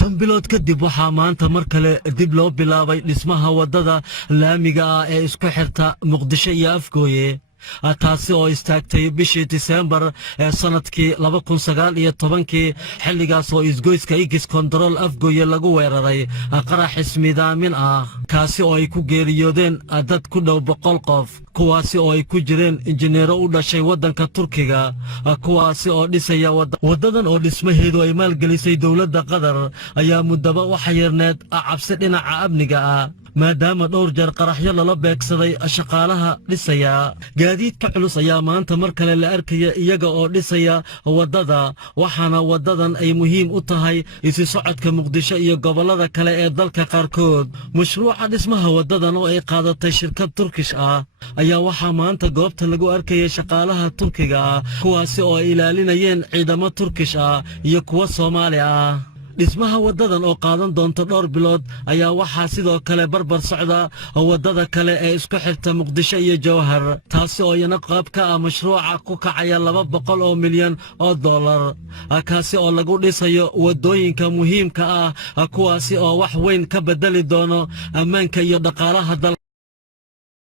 shan bilood kadib waxaa maanta mar kale dib loo bilaabay dhismaha wadada laamiga ah ee isku xirta muqdhsho iyo afgooye taasi oo istaagtay bishii December ee sanadkii 2019 xilligaas oo isgoyska igis control afgooye lagu weeraray qarax ismidaamin ah kaasi oo ay ku geeriyoodeen dad ku dhow 100 qof kuwaasi oo ay ku jireen injineero u dhashay wadanka Turkiga kuwaasi oo dhisaya wadadan oo dhismaheedu ay maalgelisay dawladda Qatar ayaa muddo waxa yarneed cabsi dhinaca amniga ah maadaama dhowr jeer qaraxyo lala beegsaday shaqaalaha dhisaya gaadiidka culus ayaa maanta mar kale la arkaya iyaga oo dhisaya wadada waxaana wadadan ay muhiim u tahay isu socodka muqdhsho iyo gobolada kale ee dalka qaarkood mashruuca dhismaha wadadan oo ay qaadatay shirkad Turkish ah ayaa waxaa maanta goobta lagu arkayay shaqaalaha Turkiga kuwaasi oo ilaalinayeen ciidamo Turkish ah iyo kuwa Soomaali ah dhismaha wadadan oo qaadan doonto dhowr bilood ayaa waxaa sidoo kale barbar socda wadada kale ee isku xirta muqdhsho iyo jawhar taasi oo yana qayb ka ah mashruuca ku kacaya 200 milyan oo dollar kaasi oo lagu dhisayo wadooyinka muhiimka ah kuwaasi oo wax weyn ka bedeli doono ammaanka iyo dhaqaalaha dalka